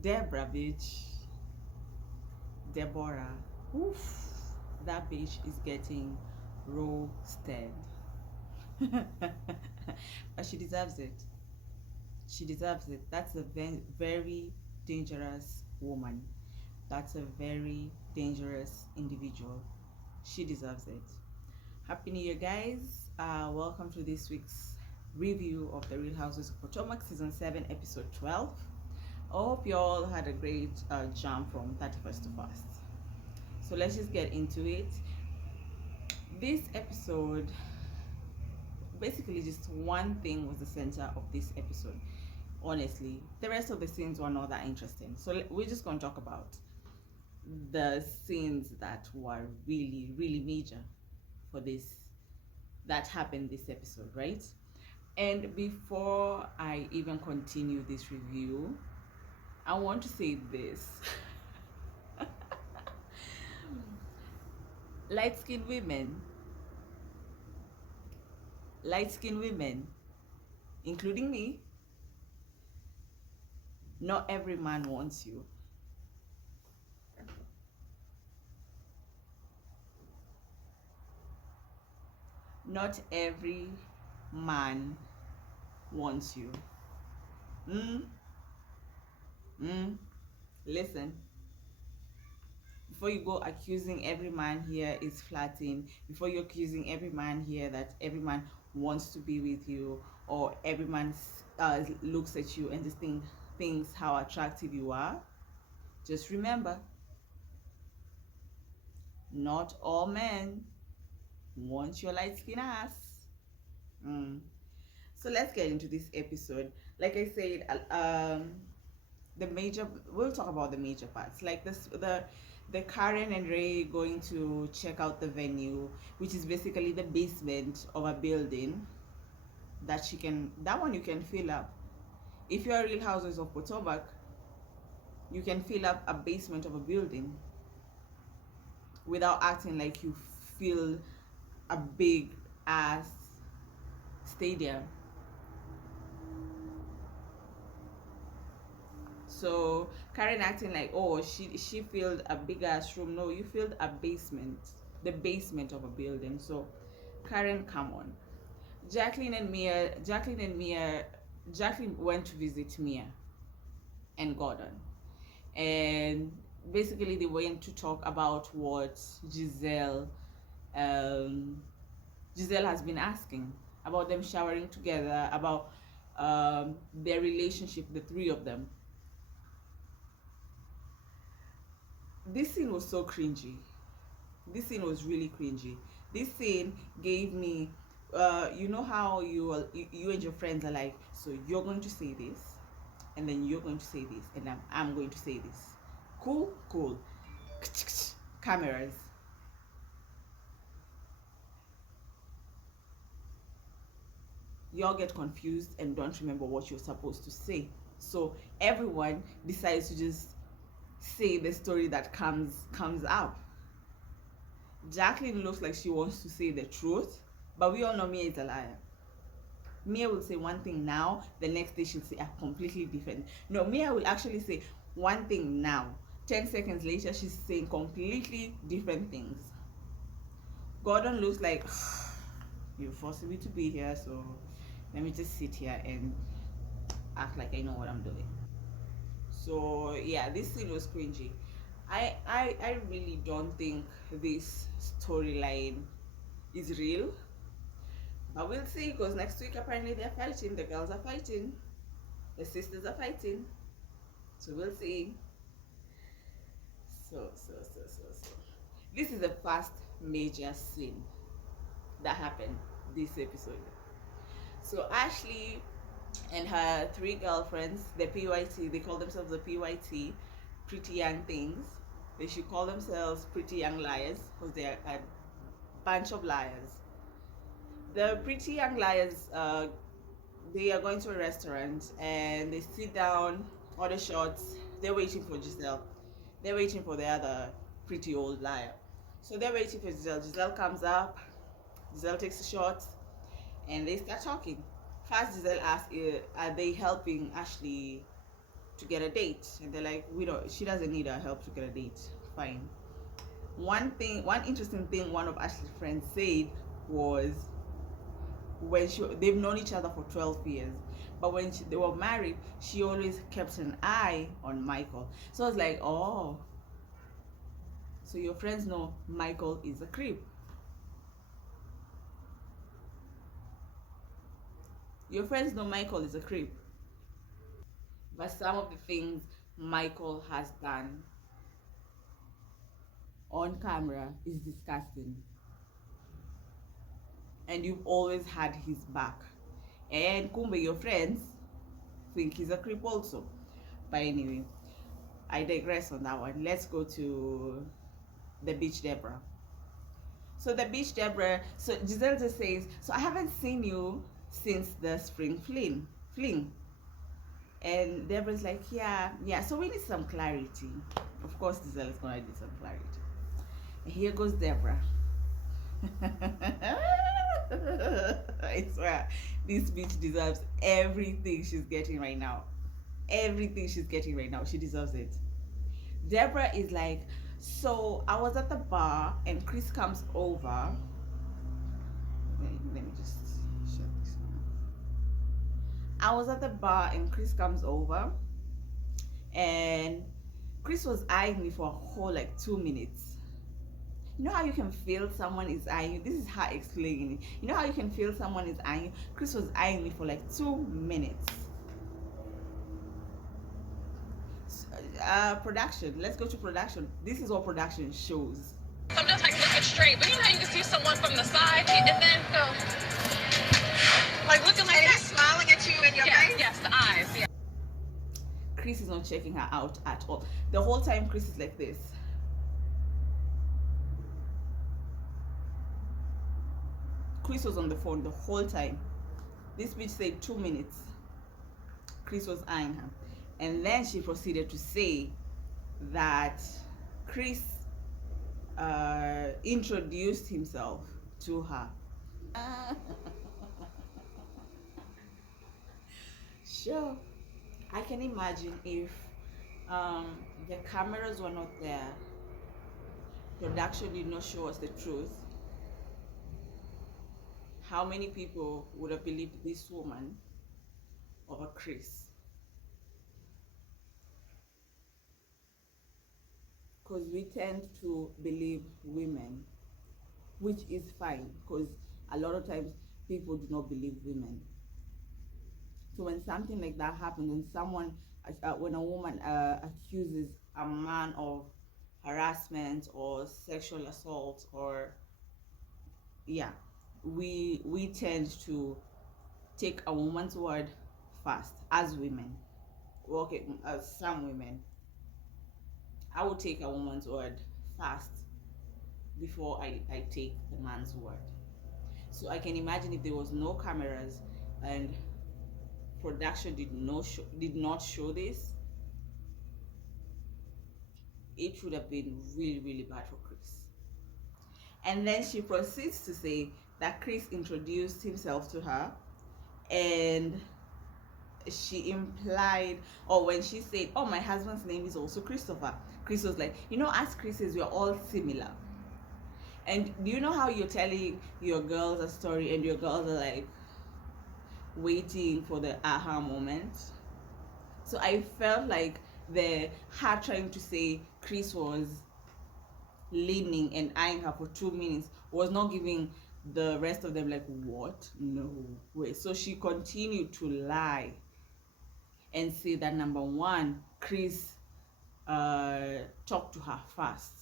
Deborah, bitch. Deborah. Oof. That bitch is getting roasted. But she deserves it. She deserves it. That's a very dangerous woman. That's a very dangerous individual. She deserves it. Happy New Year, guys. Welcome to this week's review of The Real Housewives of Potomac, Season 7, Episode 12. I hope you all had a great jump from 31st to 1st. So let's just get into it. This episode, basically just one thing was the center of this episode. Honestly, the rest of the scenes were not that interesting. So we're just going to talk about the scenes that were really, really major for this, that happened this episode, right? And before I even continue this review, I want to say this. light-skinned women, light-skinned women, including me, not every man wants you. Not every man wants you. Listen, before you go accusing every man here is flirting, before you're accusing every man here that every man wants to be with you, or every man looks at you and just thinks how attractive you are, just remember, not all men want your light skin ass. So let's get into this episode. Like I said, we'll talk about the major parts, like the Karen and Ray going to check out the venue, which is basically the basement of a building that one you can fill up. If you're Real Houses of Potomac, you can fill up a basement of a building without acting like you fill a big ass stadium. So Karen acting like, oh, she filled a big ass room. No, you filled a basement, the basement of a building. So Karen, come on. Jacqueline went to visit Mia and Gordon, and basically they went to talk about what Giselle has been asking about, them showering together, about their relationship, the three of them. This scene was so cringy. This scene was really cringy. This scene gave me, you know how you and your friends are like, so you're going to say this, and then you're going to say this, and I'm going to say this. Cool. Cameras. Y'all get confused and don't remember what you're supposed to say. So everyone decides to just say the story that comes up. Jacqueline looks like she wants to say the truth, but we all know Mia is a liar. Mia will say one thing now, the next day she'll say a completely different. No, Mia will actually say one thing now, 10 seconds later she's saying completely different things. Gordon looks like, you're forcing me to be here, so let me just sit here and act like I know what I'm doing. So yeah, this scene was cringy. I really don't think this storyline is real, but we'll see, because next week apparently they're fighting, the girls are fighting, the sisters are fighting, so we'll see. So this is the first major scene that happened this episode. So Ashley and her three girlfriends, the PYT, they call themselves the PYT, pretty young things. They should call themselves pretty young liars, because they're a bunch of liars. The pretty young liars, they are going to a restaurant and they sit down, order shots. They're waiting for Giselle. They're waiting for the other pretty old liar. So they're waiting for Giselle. Giselle comes up. Giselle takes a shot, and they start talking. First, Giselle asks, are they helping Ashley to get a date, and they're like, we don't, she doesn't need our help to get a date. Fine. One interesting thing one of Ashley's friends said was, when they've known each other for 12 years, but when they were married, she always kept an eye on Michael. So I was like, oh, so your friends know Michael is a creep. Your friends know Michael is a creep. But some of the things Michael has done on camera is disgusting. And you've always had his back. And Kumbe, your friends think he's a creep also. But anyway, I digress on that one. Let's go to the beach Deborah. So the beach Deborah, so Giselle just says, so I haven't seen you since the spring fling. And Deborah's like, yeah, so we need some clarity. Of course, Giselle is gonna need some clarity. And here goes Deborah. I swear, this bitch deserves everything she's getting right now. Everything she's getting right now, she deserves it. Deborah is like, so I was at the bar and Chris comes over. Let me just shut this one. I was at the bar and Chris comes over, and Chris was eyeing me for a whole like 2 minutes. You know how you can feel someone is eyeing you? This is her explaining it. You know how you can feel someone is eyeing you? Chris was eyeing me for like 2 minutes. Production. Let's go to production. This is what production shows. Sometimes like looking straight, but you know how you can see someone from the side and then go like looking like that, smiling at you in your face. Yes, the eyes. Yeah. Chris is not checking her out at all. The whole time Chris is like this. Chris was on the phone the whole time. This bitch said 2 minutes. Chris was eyeing her. And then she proceeded to say that Chris introduced himself to her. Sure, I can imagine if the cameras were not there, production did not show us the truth, how many people would have believed this woman over Chris? Because we tend to believe women, which is fine, because a lot of times people do not believe women. So when something like that happens, when a woman accuses a man of harassment or sexual assault, or we tend to take a woman's word first as women. Okay, some women. I would take a woman's word first before I take the man's word. So I can imagine if there was no cameras and production did not show this, it would have been really, really bad for Chris. And then she proceeds to say that Chris introduced himself to her, and she implied, or when she said, oh, my husband's name is also Christopher, Chris was like, as Chris's, we're all similar. And do you know how you're telling your girls a story and your girls are like waiting for the aha moment? So I felt like her trying to say Chris was leaning and eyeing her for 2 minutes was not giving the rest of them like, what? No way. So she continued to lie and say that, number one, Chris talked to her first.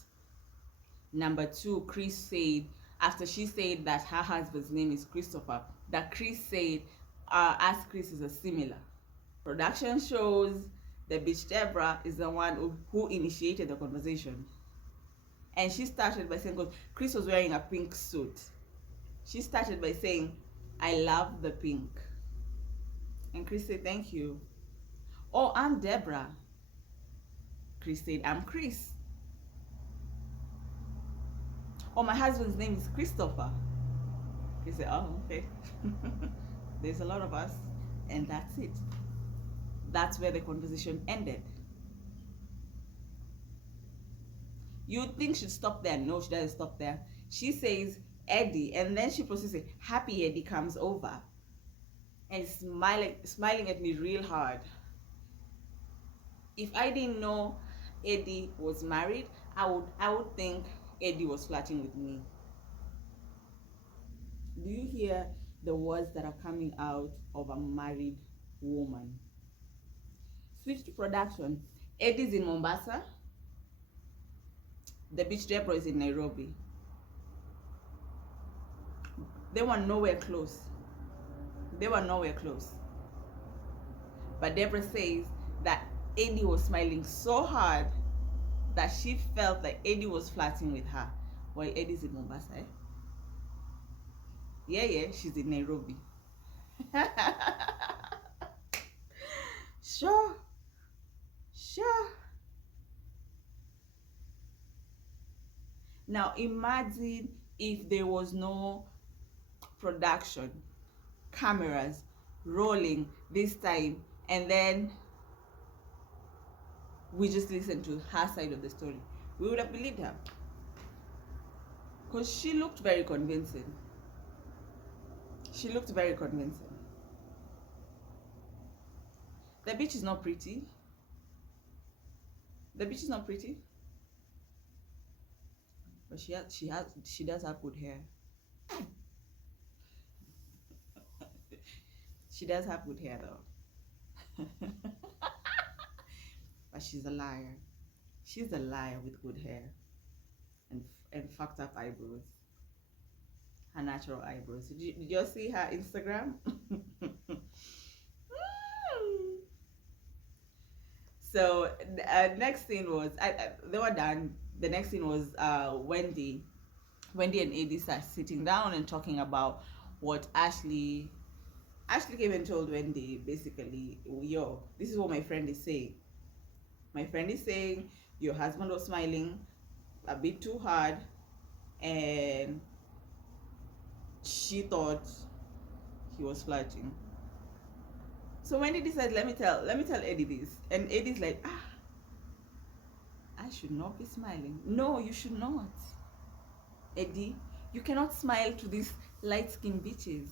Number two, Chris said, after she said that her husband's name is Christopher, that Chris said, as Chris is a similar. Production shows the bitch Deborah is the one who initiated the conversation. And she started by saying, because Chris was wearing a pink suit, she started by saying, I love the pink. And Chris said, thank you. Oh, I'm Deborah. Chris said, I'm Chris. Oh, my husband's name is Christopher. He said, oh, okay. There's a lot of us, and that's it. that's where the conversation ended. You'd think she'd stop there. No, she doesn't stop there. She says Eddie, and then she proceeds to say, Happy Eddie comes over and smiling at me real hard. If I didn't know Eddie was married, I would think Eddie was flirting with me. Do you hear the words that are coming out of a married woman? Switch to production. Eddie's in Mombasa. The beach Deborah is in Nairobi. They were nowhere close. They were nowhere close. But Deborah says that Eddie was smiling so hard that she felt that Eddie was flirting with her. Well, Eddie's in Mombasa, eh? Yeah, she's in Nairobi. Sure. Now imagine if there was no production, cameras rolling this time, and then we just listened to her side of the story. We would have believed her, because she looked very convincing. The beach is not pretty. But she does have good hair. She does have good hair though. But she's a liar. She's a liar with good hair and fucked up eyebrows. Her natural eyebrows. Did you all see her Instagram? So next thing was they were done. The next thing was Wendy and Eddie start sitting down and talking about what Ashley came and told Wendy, basically, yo, this is what my friend is saying. My friend is saying your husband was smiling a bit too hard, and she thought he was flirting. So Wendy decided, let me tell Eddie this, and Eddie's like, I should not be smiling. No, you should not, Eddie. You cannot smile to these light-skinned bitches.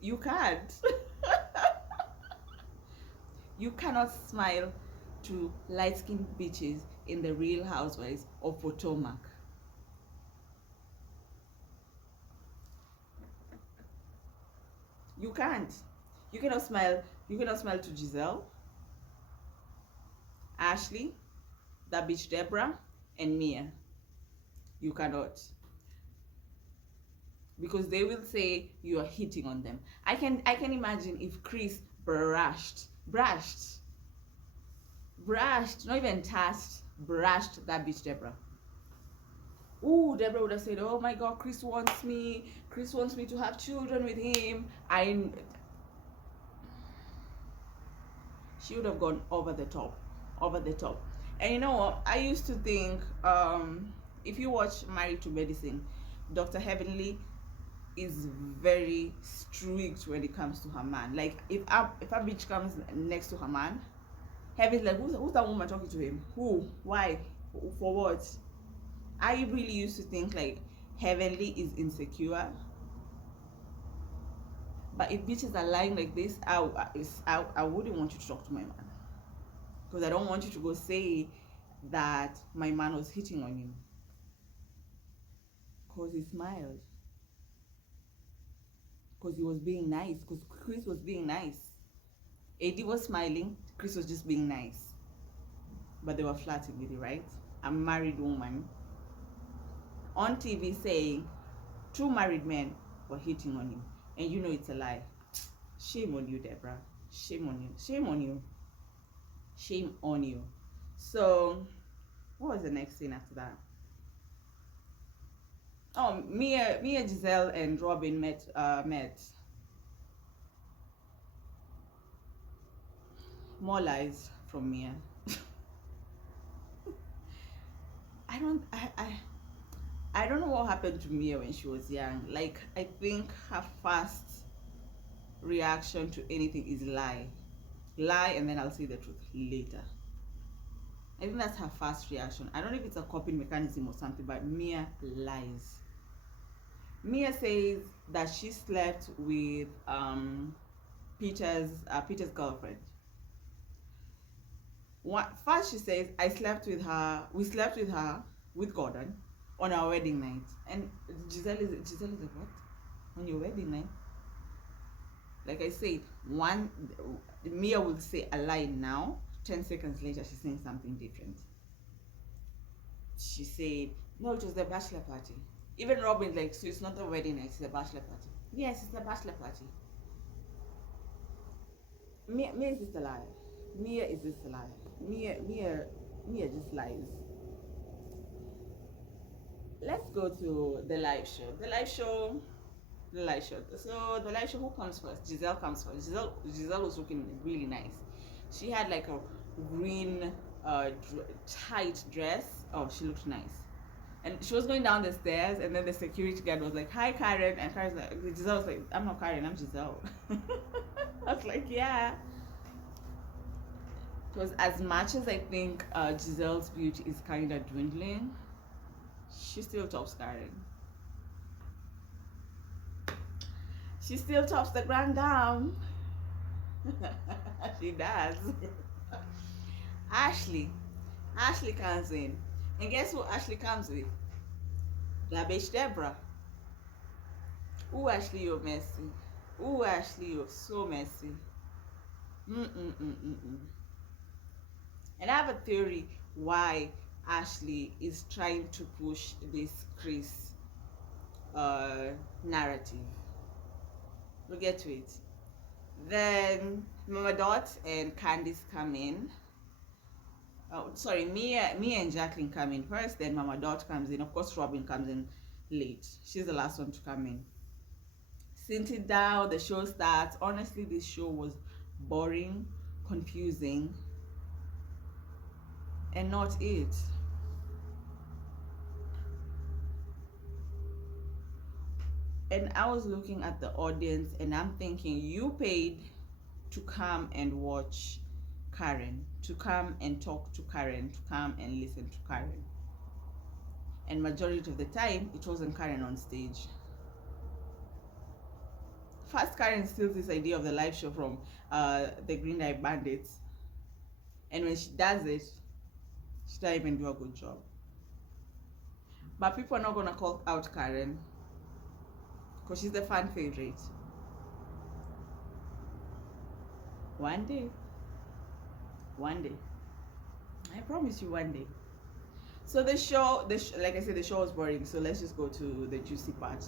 You can't. You cannot smile to light-skinned bitches in the Real Housewives of Potomac. You can't. You cannot smile to Giselle, Ashley, that bitch Deborah, and Mia. You cannot. Because they will say you are hitting on them. I can imagine if Chris brushed, not even touched, brushed that bitch Deborah. Ooh, Deborah would have said, oh my God, Chris wants me to have children with him. She would have gone over the top. And you know what? I used to think, if you watch Married to Medicine, Dr. Heavenly is very strict when it comes to her man. Like, if a bitch comes next to her man, Heavenly's like, who's that woman talking to him? Who? Why? For what? I really used to think like Heavenly is insecure. But if bitches are lying like this, I wouldn't want you to talk to my man, because I don't want you to go say that my man was hitting on you, because he smiled, because he was being nice, because Chris was being nice. Eddie was smiling, Chris was just being nice, but they were flirting with you, right? A married woman on TV saying 2 married men were hitting on you, and you know it's a lie. Shame on you, Deborah. Shame on you. So what was the next scene after that? Oh, Mia, Giselle, and Robin met. More lies from Mia. I don't know what happened to Mia when she was young. Like, I think her first reaction to anything is lie. lie, and then I'll say the truth later. I think that's her fast reaction. I don't know if it's a coping mechanism or something, but Mia lies. Mia says that she slept with Peter's girlfriend. First she says we slept with her with Gordon on our wedding night. And Giselle is like, what? On your wedding night? Like I said, Mia will say a lie now, 10 seconds later she's saying something different. She said, no, it was the bachelor party. Even Robin, like, so it's not the wedding night, it's the bachelor party. Yes, it's the bachelor party. Mia is just a liar. Mia is just a liar. Mia just lies. Let's go to the live show. The live show. So the live show, who comes first? Giselle comes first. Giselle was looking really nice. She had like a green tight dress. Oh, she looked nice. And she was going down the stairs, and then the security guard was like, "Hi, Karen." And Karen's like, Giselle was like, "I'm not Karen, I'm Giselle." I was like, yeah. Because as much as I think Giselle's beauty is kind of dwindling, she still tops Karen. She still tops the grand dame. She does. Ashley comes in. And guess who Ashley comes with? La bitch Deborah. Ooh, Ashley, you're messy. Ooh, Ashley, you're so messy. And I have a theory why Ashley is trying to push this Chris narrative. We'll get to it. Then Mama Dot and Candice come in. Mia and Jacqueline come in first, then Mama Dot comes in. Of course, Robin comes in late. She's the last one to come in. Sitting down, the show starts. Honestly, this show was boring, confusing, and not it. And I was looking at the audience and I'm thinking, you paid to come and watch Karen, to come and talk to Karen, to come and listen to Karen. And majority of the time, it wasn't Karen on stage. First, Karen steals this idea of the live show from the Green Eye Bandits. And when she does it, she doesn't even do a good job. But people are not going to call out Karen because she's the fan favorite. One day. I promise you, one day. So the show, like I said, the show was boring. So let's just go to the juicy part.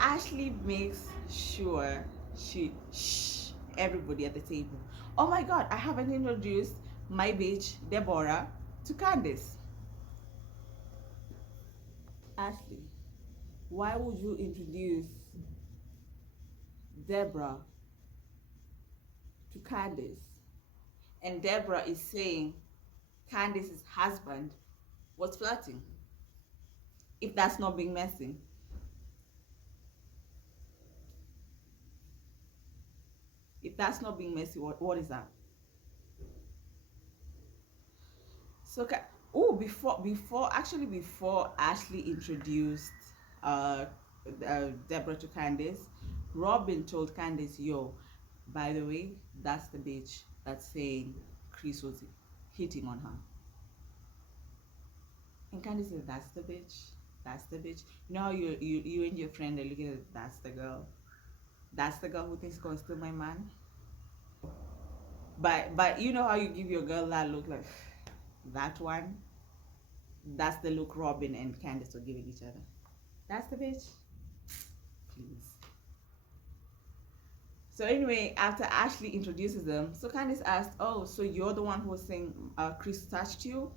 Ashley makes sure she everybody at the table. Oh my God, I haven't introduced my bitch Deborah to Candice. Ashley, why would you introduce Deborah to Candice? And Deborah is saying Candice's husband was flirting. If that's not being messy. If that's not being messy, what is that? So, before Ashley introduced Deborah to Candice, Robin told Candice, "Yo, by the way, that's the bitch that's saying Chris was hitting on her." And Candice said, "That's the bitch. That's the bitch." You know how you and your friend are looking at, that's the girl. That's the girl who thinks she's gonna steal my man. But you know how you give your girl that look, like that one? That's the look Robin and Candice were giving each other. That's the bitch. Please. So anyway, after Ashley introduces them, so Candice asked, "Oh, so you're the one who was saying Chris touched you?"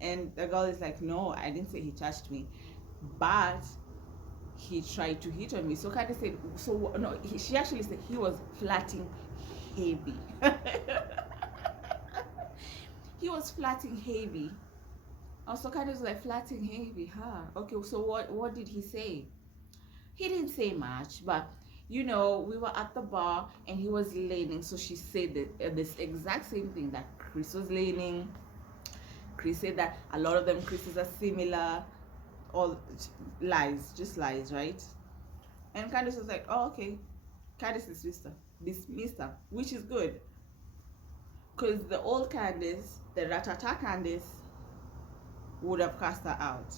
And the girl is like, "No, I didn't say he touched me, but he tried to hit on me." So Candice said, she actually said he was flirting heavy. He was flirting heavy. Also, Candice was like, flirting heavy, huh? Okay, so what did he say? He didn't say much, but you know, we were at the bar and he was leaning. So she said that, this exact same thing, that Chris was leaning. Chris said that a lot of them Chris's are similar. All lies, just lies, right? And Candice was like, oh, okay. Candice dismissed her, which is good. Because the old Candice, the Ratata Candice, would have cast her out.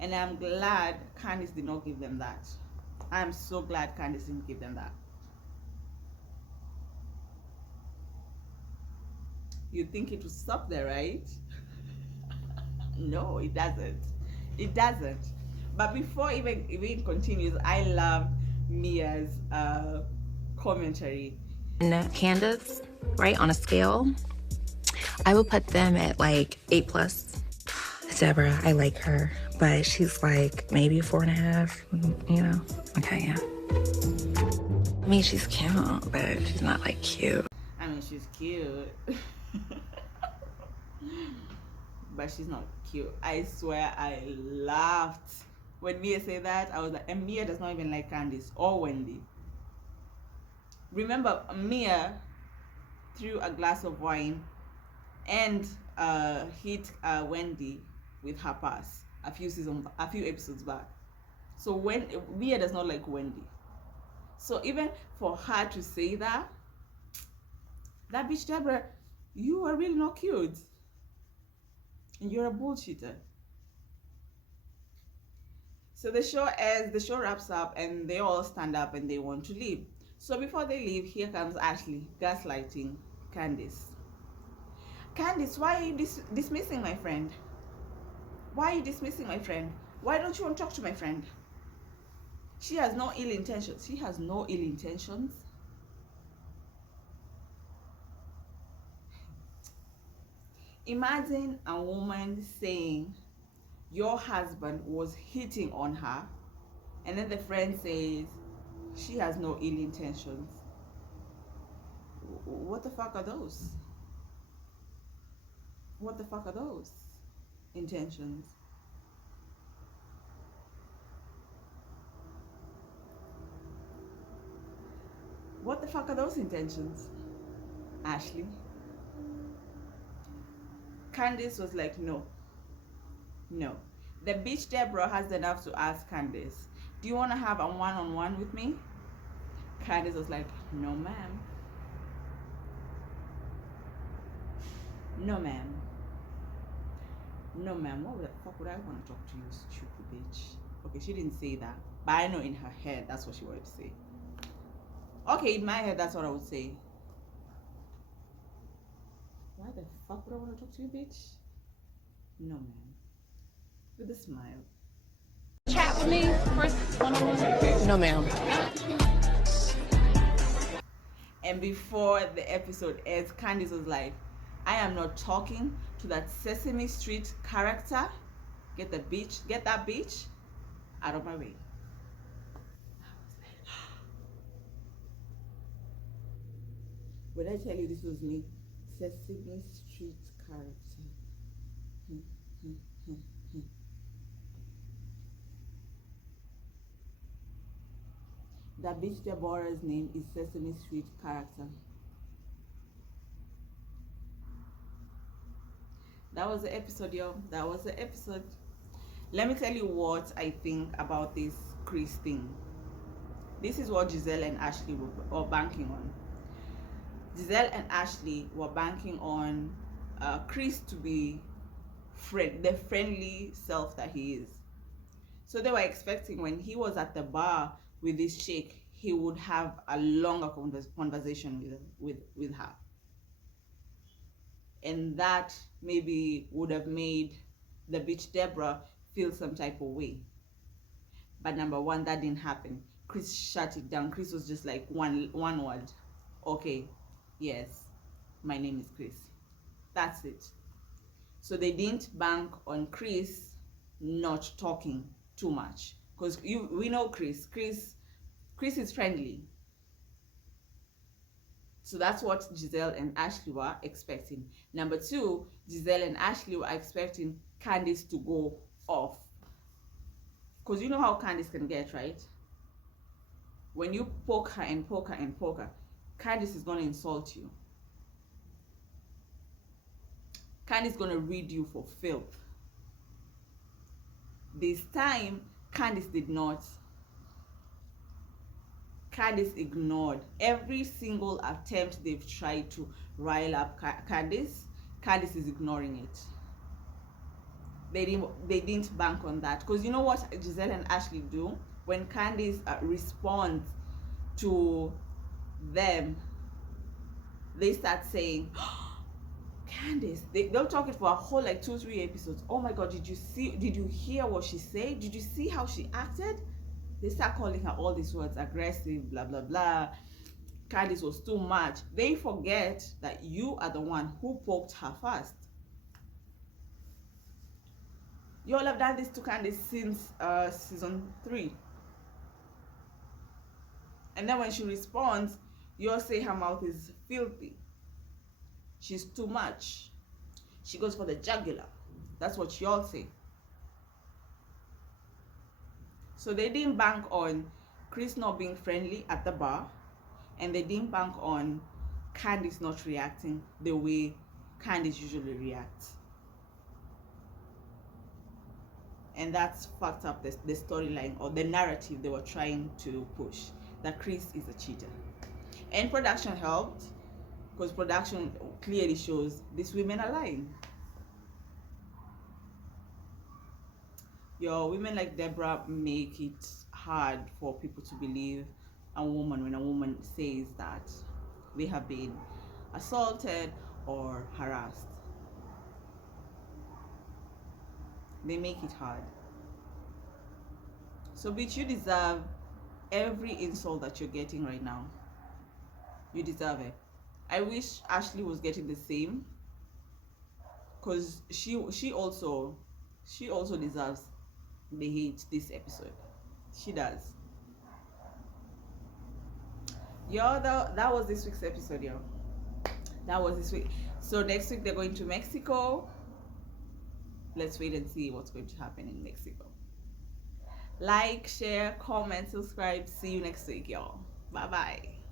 And I'm glad Candice did not give them that. I'm so glad Candice didn't give them that. You think it would stop there, right? No, it doesn't. It doesn't. But before even continues, I love Mia's commentary. And Candace, right, on a scale, I would put them at like 8 plus. Deborah, I like her, but she's like maybe 4.5, you know? Okay, yeah. I mean, she's cute, but she's not like cute. I mean, she's cute. But she's not cute. I swear I laughed when Mia said that. I was like, and Mia does not even like Candice or Wendy. Remember, Mia threw a glass of wine and hit Wendy with her pass a few episodes back. So when Mia does not like Wendy, so even for her to say that bitch Deborah, you are really not cute. And you're a bullshitter. So the show ends, the show wraps up, and they all stand up and they want to leave. So before they leave, here comes Ashley gaslighting Candice. Candice, why are you dismissing my friend? Why are you dismissing my friend? Why don't you want to talk to my friend? She has no ill intentions. She has no ill intentions. Imagine a woman saying your husband was hitting on her, and then the friend says she has no ill intentions. What the fuck are those? What the fuck are those intentions? What the fuck are those intentions, Ashley? Candice was like, no. The bitch Deborah has enough to ask Candice, do you want to have a one-on-one with me? Candice was like, no ma'am. No ma'am. No ma'am. What the fuck would I want to talk to you, stupid bitch? Okay, she didn't say that, but I know in her head that's what she wanted to say. Okay, in my head that's what I would say. Why the fuck would I want to talk to you, bitch? No, ma'am. With a smile. Chat with me, Chris, one-on-one. No, ma'am. And before the episode ends, Candice was like, I am not talking to that Sesame Street character. Get that bitch out of my way. Would I tell you this was me? Sesame Street character. That bitch Deborah's name is Sesame Street character. That was the episode, yo. That was the episode. Let me tell you what I think about this Chris thing. This is what Giselle and Ashley were banking on. Giselle and Ashley were banking on Chris to be the friendly self that he is. So they were expecting when he was at the bar with this chick, he would have a longer conversation with her. And that maybe would have made the bitch Deborah feel some type of way. But number one, that didn't happen. Chris shut it down. Chris was just like one word. Okay, yes, my name is Chris. That's it. So they didn't bank on Chris not talking too much, because we know Chris is friendly. So that's what Giselle and Ashley were expecting. Number two, Giselle and Ashley were expecting Candice to go off, because you know how Candice can get, right? when you poke her and poke her and poke her, Candice is going to insult you. Candice is going to read you for filth. This time, Candice did not. Candice ignored every single attempt they've tried to rile up Candice. Candice is ignoring it. They didn't bank on that, because you know what Giselle and Ashley do when Candice responds to them. They start saying, Candice, they'll talk it for a whole like 2-3 episodes. Oh my god, did you hear what she said? Did you see how she acted? They start calling her all these words, aggressive, blah blah blah. Candice was too much. They forget that you are the one who poked her first. You all have done this to Candice since season 3. And then when she responds, you all say her mouth is filthy. She's too much. She goes for the jugular. That's what y'all say. So they didn't bank on Chris not being friendly at the bar, and they didn't bank on Candice not reacting the way Candice usually reacts. And that's fucked up the storyline or the narrative they were trying to push, that Chris is a cheater. And production helped, because production clearly shows these women are lying. Your women like Deborah make it hard for people to believe a woman when a woman says that they have been assaulted or harassed. They make it hard. So bitch, you deserve every insult that you're getting right now. You deserve it. I wish Ashley was getting the same, because she also deserves the hate this episode. She does. Yo, that was this week's episode, yo. That was this week. So next week they're going to Mexico. Let's wait and see what's going to happen in Mexico. Like, share, comment, subscribe. See you next week, y'all. Bye bye.